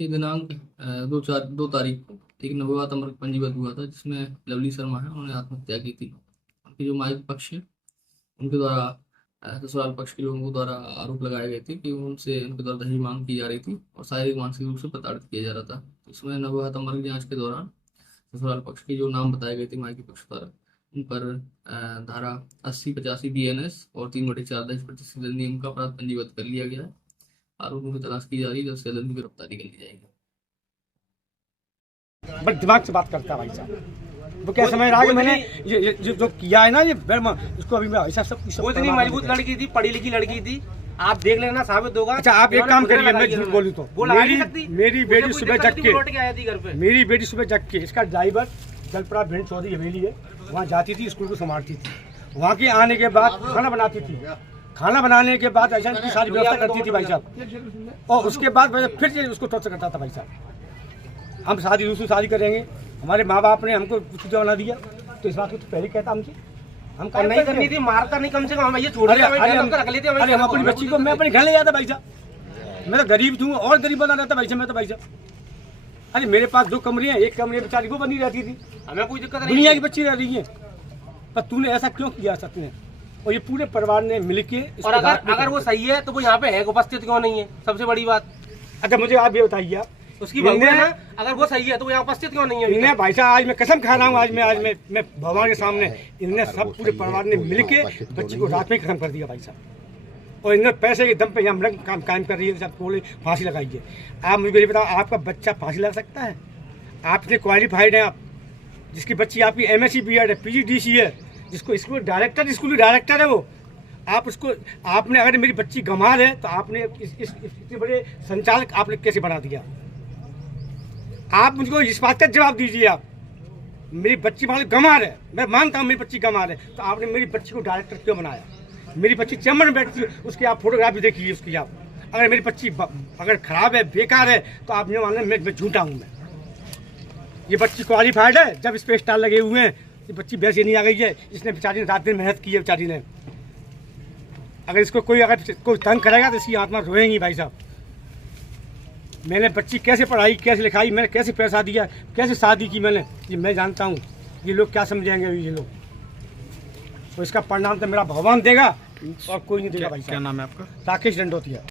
ये दिनांक 2 तारीख को एक नवविवाह अमर पंजीबद्ध हुआ था, जिसमें लवली शर्मा है, उन्होंने आत्महत्या की थी। उनके जो मालिक पक्ष है उनके द्वारा ससुराल पक्ष के लोगों द्वारा आरोप लगाए गए थे कि उनसे उनके द्वारा दहेज मांग की जा रही थी और शारीरिक मानसिक रूप से प्रताड़ित किया जा रहा था। इसमें नवविवाह अमर की जांच के दौरान ससुराल पक्ष के जो नाम बताए गए थे मायके पक्ष द्वारा, उन पर धारा 80-85 BNS और 3/4 दहेज प्रतिशत नियम का अपराध पंजीबद्ध कर लिया गया है। आरोपों की तलाश की जा रही है, जल्द से जल्द उनकी गिरफ्तारी कर ली जाएगी। बट दिमाग से बात करता है भाई साहब। वो क्या समझ रहा है कि मैंने ये जो किया है ना, ये उसको अभी मैं ऐसा सब वो इतनी मजबूत लड़की थी, पढ़ी लिखी लड़की थी, आप देख लेना साबित होगा। अच्छा, आप एक काम करिए, मैं झूठ बोलूं तो मेरी बेटी सुबह जग के इसका ड्राइवर जलपरा भिंड चौधरी हवेली है, वहाँ जाती थी, स्कूल को संभालती थी। वहाँ के आने के बाद खाना बनाती थी, खाना बनाने के बाद ऐसा की सारी व्यवस्था करती थी भाई साहब, और उसके बाद फिर उसको टॉर्चर करता था भाई साहब। हम दूसरी शादी करेंगे, हमारे माँ बाप ने हमको कुछ बना दिया, तो इस बात को तो पहले कहता हमसे हम नहीं करनी थी, मारता नहीं, कम से कम ये छोड़ रख लेते। अरे हम अपनी बच्ची को मैं अपने घर ले जाता भाई साहब। मैं तो गरीब हूँ और गरीब बना रहता भाई साहब। मैं तो भाई साहब, अरे मेरे पास 2 कमरे हैं, एक कमरे बेचारी को बनी रहती थी, हमें कोई दिक्कत नहीं, दुनिया की बच्ची रह रही है। पर तूने ऐसा क्यों किया सत्य? और ये पूरे परिवार ने मिलके, और अगर वो सही है तो वो यहाँ पे है, उपस्थित क्यों नहीं है, सबसे बड़ी बात। अच्छा मुझे आप ये बताइए, आप उसकी बहू है ना, अगर वो सही है तो वो यहाँ उपस्थित क्यों नहीं है? इन्हें भाई साहब, आज मैं कसम खा रहा हूँ, आज मैं भगवान के सामने, इन्हें सब पूरे परिवार ने मिलके बच्ची को रात में खत्म कर दिया भाई साहब। और इन्हें पैसे के दम पे यहाँ रंग काम कायम कर रही है, सब बोले फांसी लगाइए। आप मुझे ये बताओ, आपका बच्चा फांसी लगा सकता है? आप इतने क्वालिफाइड हैं, आप जिसकी बच्ची आपकी MSc BEd है, PGDC है, जिसको स्कूल की डायरेक्टर है वो, आप उसको, आपने अगर मेरी बच्ची गंवार है तो आपने इतने बड़े संचालक आपने कैसे बना दिया? आप मुझको इस बात का जवाब दीजिए। आप, मेरी बच्ची मान लो गंवार है, मैं मानता हूँ मेरी बच्ची गंवार है, तो आपने मेरी बच्ची को डायरेक्टर क्यों बनाया? मेरी बच्ची चैम्बर में बैठती है, उसकी आप फोटोग्राफी देखिए उसकी। आप अगर मेरी बच्ची अगर खराब है, बेकार है, तो आप नहीं मानना मैं झूठा हूँ। मैं ये बच्ची क्वालिफाइड है, जब इस पे स्टार लगे हुए हैं, ये बच्ची वैसे नहीं आ गई है। इसने बेचारी ने रात दिन मेहनत की है बेचारी ने। अगर इसको कोई तंग करेगा तो इसकी आत्मा रोएंगी भाई साहब। मैंने बच्ची कैसे पढ़ाई, कैसे लिखाई, मैंने कैसे पैसा दिया, कैसे शादी की मैंने, ये मैं जानता हूँ। ये लोग क्या समझेंगे ये लोग, तो इसका परिणाम तो मेरा भगवान देगा और कोई नहीं देगा भाई साहब। क्या नाम है आपका? राकेश दंडोतिया।